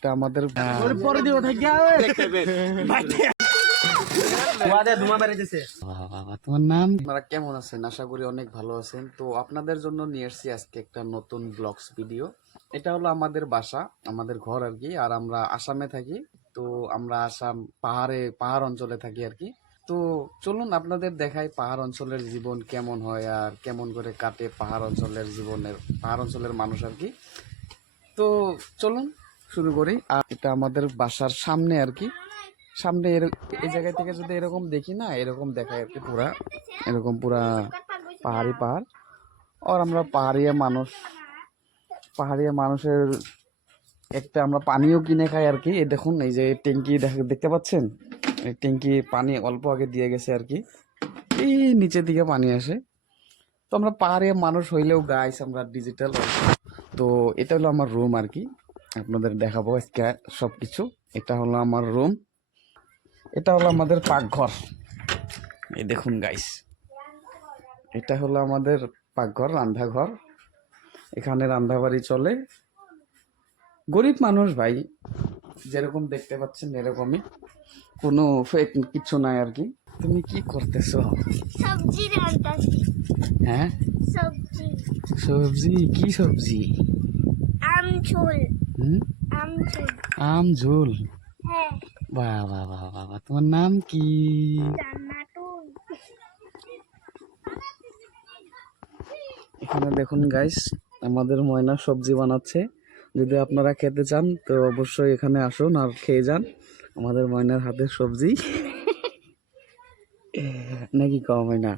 এটা আমাদের তোমার নাম? আপনারা কেমন আছেন? আশা করি অনেক ভালো আছেন। তো আপনাদের জন্য নিয়ে এসেছি আজকে একটা নতুন ব্লগস ভিডিও। এটা হলো আমাদের বাসা, আমাদের ঘর আর কি। আর আমরা আসামে থাকি। তো আমরা আসাম পাহাড় অঞ্চলে থাকি আর কি। তো চলুন আপনাদের দেখাই পাহাড় অঞ্চলের জীবন কেমন হয় আর কেমন করে কাটে পাহাড় অঞ্চলের মানুষ আর কি। তো চলুন শুরু করি। আর এটা আমাদের বাসার সামনে আর কি। সামনে এই জায়গা থেকে যদি এরকম দেখি না, এরকম দেখায় আর কি, পুরা পাহাড়ি পাহাড়। আর আমরা পাহাড়িয়া মানুষের একটা আমরা পানিও কিনে খাই আর কি। এই দেখুন, এই যে ট্যাঙ্কি দেখতে পাচ্ছেন, এই ট্যাঙ্কি পানি অল্প আগে দিয়ে গেছে আর কি, এই নিচের দিকে পানি আসে। তো আমরা পাহাড়িয়া মানুষ হইলেও গাইস আমরা ডিজিটাল। তো এটা হলো আমার রুম আর কি, আপনাদের দেখাবো আজকে সব কিছু। এটা হলো আমার রুম, এটা হলো আমাদের পাকঘর। এই দেখুন গাইস, এটা হলো আমাদের পাকঘর, রান্নাঘর। এখানে রান্নাবাড়ি চলে। গরিব মানুষ ভাই, যেরকম দেখতে পাচ্ছেন এরকমই, কোনো ফেক কিছু নাই আর কি। তুমি কি করতেছো? সবজি রান্নাছি। হ্যাঁ, সবজি। সবজি? কি সবজি? আম ঝোল। আম ঝোল। আম ঝোল? হ্যাঁ। বাহ বাহ বাহ বাহ বাহ। তোমার নাম কি? জান্নাতুল। এখানে দেখুন গাইস, আমাদের ময়না সবজি বানাচ্ছে। যদি আপনারা খেতে চান তো অবশ্যই এখানে আসুন আর খেয়ে যান আমাদের ময়নার হাতের সবজি। নাকি কম হয় না?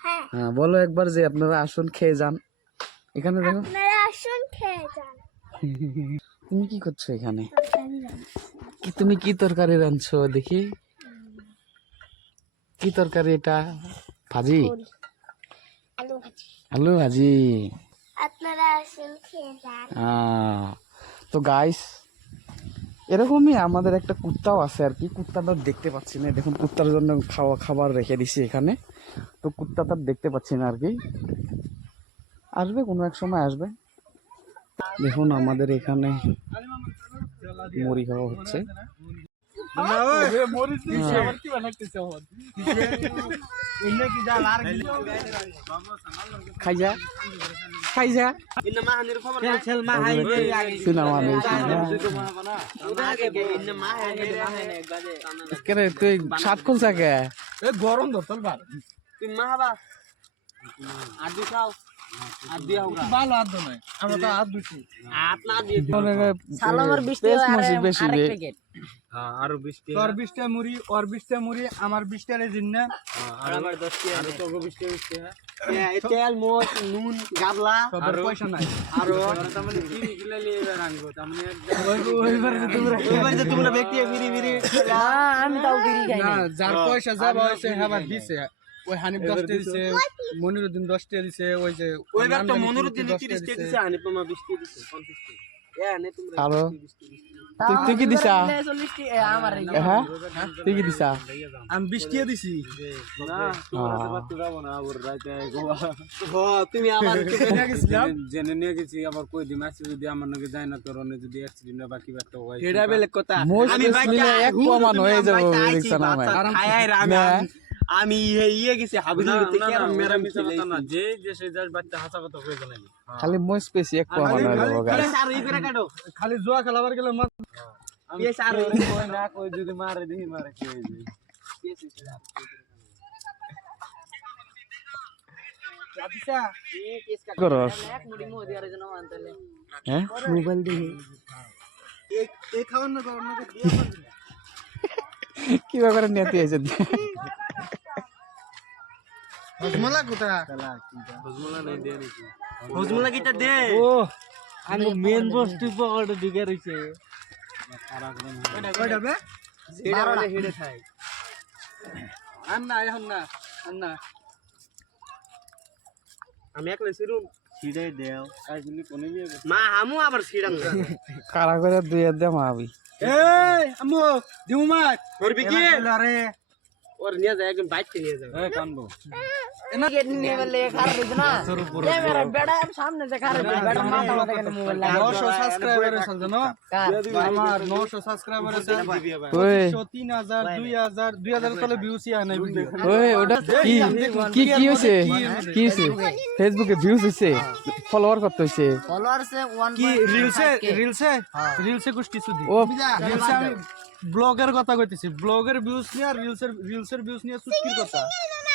হ্যাঁ। হ্যাঁ, বলো একবার যে আপনারা আসুন খেয়ে যান। এখানে দেখো, আপনারা আসুন খেয়ে যান। তুমি কি করছো এখানে? তুমি কি তরকারি রাঁধছো দেখি? কি তরকারি এটা? ভাজি? আলু ভাজি। আলু ভাজি। আপনারা আসুন খেয়ে যান। তো গাইস, এরকমই আমাদের একটা কুত্তাও আছে আর কি। কুত্তাটা দেখতে পাচ্ছি না, দেখুন কুত্তার জন্য খাবার রেখে দিছি এখানে। তো কুত্তাটা দেখতে পাচ্ছি না আর কি, আসবে কোনো এক সময় আসবে। দেখুন আমাদের এখানে মুড়ি খাওয়া হচ্ছে। খাইজা খাইজা তুই সাত খুলছা কে? গরম ধরতল বার তুই মা হবা আর দি খাও আর দি হোগা ভালো আদ নয়, আমরা তো আদ দুছি আদ না দি সালামার 20 টাকা বেশি প্যাকেট। হ্যাঁ, আর 20 টাকা তোর 20 টাকা মুড়ি, আর 20 টাকা মুড়ি, আমার 20 টাকা জিন্ন, আর আমার 10 টাকা, আর তো 20 টাকা এই তেল মোট নুন গাবলা আর পয়সা নাই। আর তাহলে ফ্রি গিলালি রাখবো, তাহলে ওইবার যে তোমরা ব্যক্তি ফ্রি না, আমি তাও ফ্রি খাই না। যার পয়সা যাবা হইছে হেবার দিছে, ওই হানিফ 10 টাকা দিছে, মনিরউদ্দিন 10 টাকা দিছে, ওই যে ওইবার তো মনিরউদ্দিন 30 টাকা দিছে, হানিফ মা 20 টাকা দিছে, 50 টাকা। এ নে তোমরা হ্যালো, তুই কি দিছা? আমার হ্যাঁ, তুই কি দিছা? আমি 20 টাকা দিছি না, তোমরা বাতি দাও না ওর রাইতে গোয়া। তুমি আবার কেনে গেছিলাম, জেনে নিয়ে গেছি, আবার কই দি মাসি যদি আমার নাকি যায় না, তোর অন্য যদি অ্যাক্সিডেন্ট হয় বাকি বাত হয়, এটা বেলে কথা। আমি বাইটা এক প্রমাণ হয়ে যাবে দেখছ না ভাই, খায়াই আমি ইয়ে গেছি হাবিলি গেতে কি আর মেরা মিছা কথা না, যে যে সে যার বাচ্চা হাসা কথা কই গেল নাকি। খালি মই স্পেসি এক প্রমাণ হয়ে যাবে গাইস। আর ই করে কাটো, খালি জুয়া খেলাবার গেলে মত আমি আর কই না, কই যদি মারে দিই মারে কি হই যায়। আদিসা এই কেস কাট করস এক মুড়ি মো দিয়ার জন্য আনতলে, হ্যাঁ মোবাইল দেখি এই খাওন না করন না কি ব্যাপারে নিতে আইছে? হজমলা কোথা? হজমলা নাই দে নাকি? হজমলা কিটা দে। ও আমি মেন বস্তু পকেটে ঢুকে রইছে। কয়টা বে? সেটা বলে হেডে খাই। আন্না এখন না, আন্না আমি একলা সিরুম সিড়াই দেও আইলি কোনে নিয়ে মা আমু আবার সিড়াম না কারা করে দুই দে মাবি। এই আমু দিউ মা করবি কি? আরে ওর নিয়ে যায় একদম বাইক নিয়ে যাবে। এই কানবো না নিয়ে বলে খারাপ হইছে না ক্যামেরা বেড়া সামনে যে খারাপ বেড়া মাথা মাথা কেন মোবাইল লাগা 900 সাবস্ক্রাইবার আছে জানো আমার 900 সাবস্ক্রাইবার আছে ওই 3000 2000 তলে ভিউজ আয় না ভিডিও ওই ওটা কি হইছে ফেসবুকে ভিউজ হইছে ফলোয়ার কত হইছে ফলোয়ার সে 1 কি রিলসে কুছ কিছু দি ও রিলসে আমি ব্লগের কথা কইতেছি ব্লগের ভিউজ নিয়ে আর রিলসের ভিউজ নিয়ে সুটকির কথা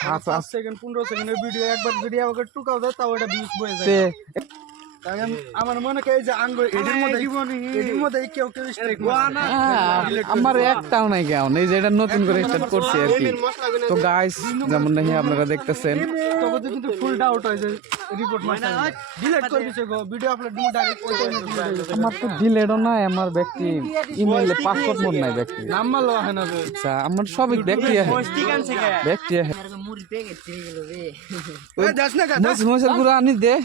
5 সেকেন্ড 15 সেকেন্ডের ভিডিও একবার ভিডিও আগে টুকাও দাও তাও এটা ভিউজ বয়ে যায় আমার মনে কই যে আঙ্গ এডির মধ্যে কেউ স্ট্রাইক না আমার একটাও নাই কেউ এই যে এটা নতুন করে স্টার্ট করছি আর কি তো গাইস যেমন নাকি আপনারা দেখতেছেন তখন কিন্তু ফুল ডাউট হয় যে রিপোর্ট মাস্টার ডিলিট করে দিছে গো ভিডিও আপলোড দিমু ডাইরেক্ট ওই টাইমে ডিলিট আমার তো ডিলিটও নাই আমার ব্যক্তি ইমেইলে পাসওয়ার্ড মোড নাই ব্যক্তি নাম মারলো হয় না আচ্ছা আমার সব ব্যক্তি আছে ব্যক্তি আছে মুড়ি পেগে চিড়ে গেল রে ওই দাস না মোসের গুলো আনি দে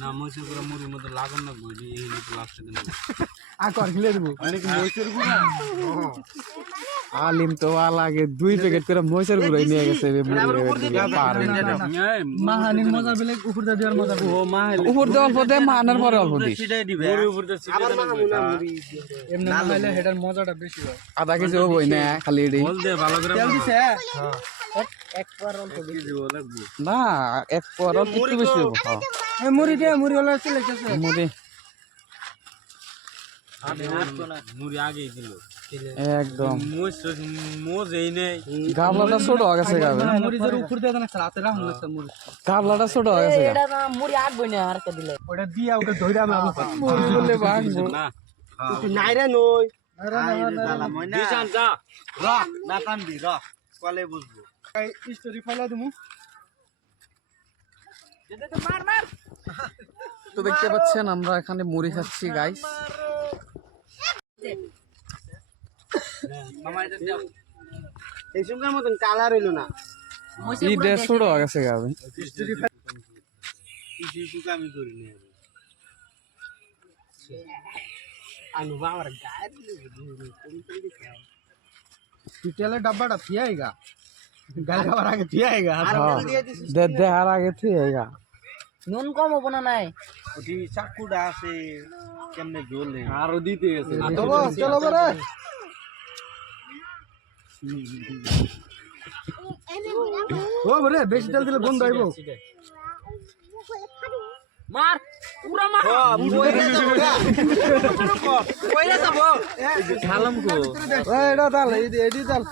না মোসের গুলো মুড়ির মধ্যে লাগান না গইলি এই নিতে লাস্টে দিন আ কর গিলে দেব অনেক মোসের গুলো আলিম তো আলাগে 2 প্যাকেট করে মোসের গুলো নিয়ে গেছে রে মাহানির মজা বেলে উপর দে দেওয়ার মজা ও মাহানি উপর দে অল্প দে মাহানার পরে অল্প দি সিটাই দিবে মুড়ি উপর দে সিটাই আবার মাহামুনা মুড়ি এমনি নাইলে হেডার মজাটা বেশি হয় আধা কেজি হবই না খালি এডি বল দে ভালো করে তেল দিছে হ্যাঁ এক পর অল্প বেশি দিব লাগবে না এক পর একটু বেশি হবে এই মুড়ি দে মুড়ি হলো চলে গেছে মুড়ি আরে না মুড়ি আগেই দিল একদম মোজ এই নেই গাবলাটা ছোট হয়ে গেছে গাবে মুড়ি জোর উপর দিয়ে না রাতে রাখ হচ্ছে মুড়ি গাবলাটা ছোট হয়ে গেছে এটা না মুড়ি আগবই না আর কে দিলে ওটা দিয়া ওকে ধইরা আমি মুড়ি বলে ভাঙবো না তুই নাইরা নই নাইরা মইনা বিশান যা র না কান্দি র কলে বুঝবো এই স্টোরি ফাইলা দিমু যেতে তো মার মার তো দেখতে পাচ্ছেন আমরা এখানে মুড়ি খাচ্ছি গাইস এই সুন্দর মতন কালার হইলো না এই দেশ ছোট হয়ে গেছে গাবে আমি করিনি আনু বাবার পিটেলে ডাব্বাটা থিয়াইগা গাল খাবার আগে থিয়াইগা দে আর আগে থিয়াইগা নুন কম হবো না নাই ওটি চাকুটা আছে কেমনে জ্বলে আরো দিতে আছে চলো বরে ও বরে বেশি তেল দিলে গন্ধ আইবো মার পুরা মার কইরা যাব খালাম কো ওই এটা দাল এডি দাল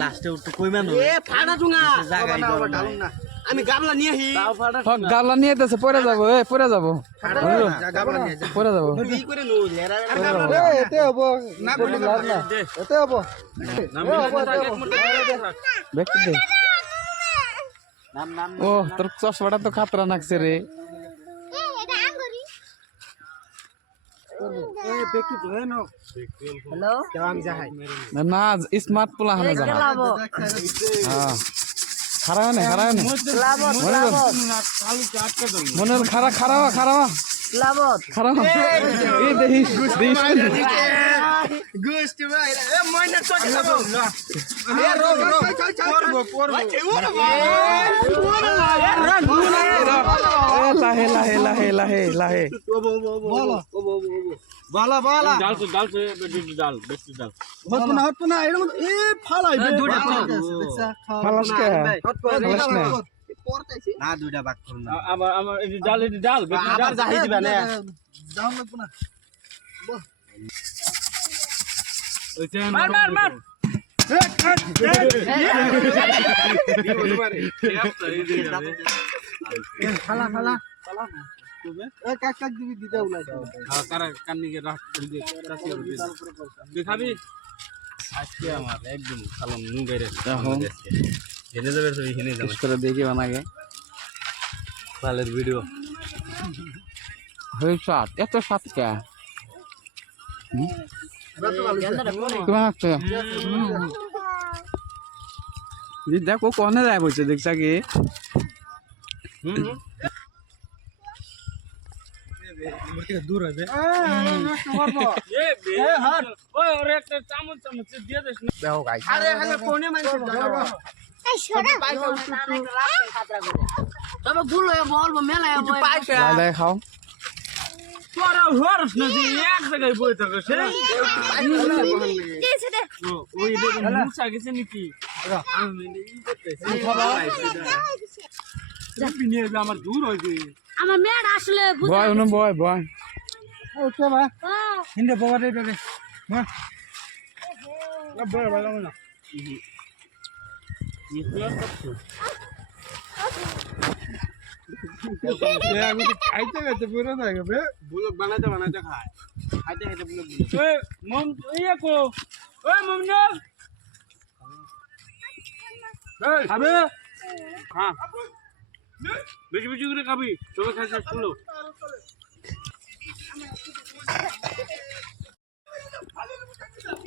লাস্টে উঠতে কই মান এ ফাড়া জুঙা জায়গা ঢালুম না আমি গামলা নিয়ে হি গামলা নিয়ে যাচ্ছে পড়ে যাব পড়ে যাব গামলা নিয়ে যা পড়ে যাব কি করে নো লেরা এতে হবো না বলি লাভ না এতে হবো নাম ব্যক্তি দে নাম ও তোর চশমাটা তো খাতরা লাগছে রে না স্মার্ট পোলা হানে যা হ্যাঁ খারাপ না মনে খারাপ এই দেখিস লাহে বালা ডাল বেশি ডাল হত না এর মধ্যে এ ফালাই দুইটা ফালাস কে ফালাস না না দুইটা ভাগ করুন না আমার এই ডাল আবার যাই দিবা না দাম লাগবে না ওই চেন মার ফালা কাক দিবি দিতে উলাই কারা কান্নি কে রাখ দেখাবি আজকে আমার একদম খালাম নু বেরে হেনে যাবে সব হেনে যাবে করে দেখি বানাগে ভালের ভিডিও হই সাত এত সাত কে দেখো কোনে যায় বলছে দেখছা কি दूर है अरे कोने এই শোনা তবে গুলো বলবো মেলায় লাই লাই খাও তোরা হরস না যে এক জায়গায় বই থাকে সে দিয়েছে দে ওই মুসা গেছে নাকি আমি ই করতেছি নিয়ে আমার দূর হইবে আমার মেয়ের আসলে বয় উনি বয় বয় ওকে বা হিন্দে বাবা রে রে মা বড় বড় না খাইতে খাইতে পুরো থাকে বে বুলক বানাইতে বানাইতে খায় খাইতে খাইতে বুলক ওই মম ইয়ে কো ওই মমনা এই খাবে হ্যাঁ বেশি বেশি করে খাবি তোকে খাইতে শুলো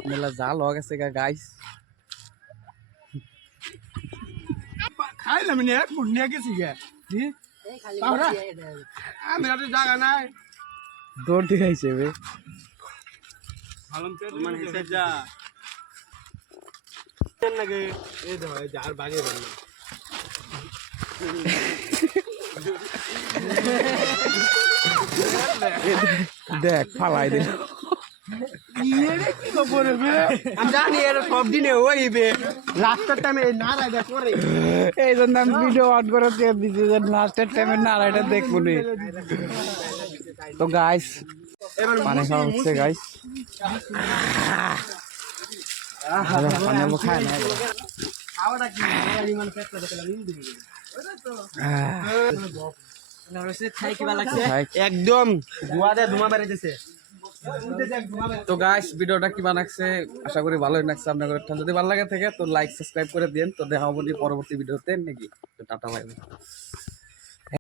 মেলা জাল হয়ে গেছে গাইস খাইলাম না এক ফুট নিয়ে গেছি গে আমি আর জায়গা নাই দৌড় দিয়ে আইছে বে মানে হেসে যা নাকি এই তো যার বাগে বলল দেখ ফালাই দে আমি জানি এর সব দিনে হইবে লাস্টের টাইমে নারাইটা করে এই জন্য আমি ভিডিও অন করে দিয়ে দিচ্ছি যে লাস্টের টাইমে নাড়াইটা দেখবো নি তো গাইস পানি খাওয়া হচ্ছে গাইস পানি আমরা খাই না খাওয়াটা কি মানে পেটটা দেখলাম একদম ধোঁয়া ধুমা বেড়াইতেছে তো গাইস ভিডিওটা কি বানাচ্ছে আশা করি ভালোই লাগছে আপনাদের যদি ভালো লাগে থাকে তো লাইক সাবস্ক্রাইব করে দিন তো দেখা হবে পরবর্তী ভিডিওতে নাকি তো টাটা বাই বাই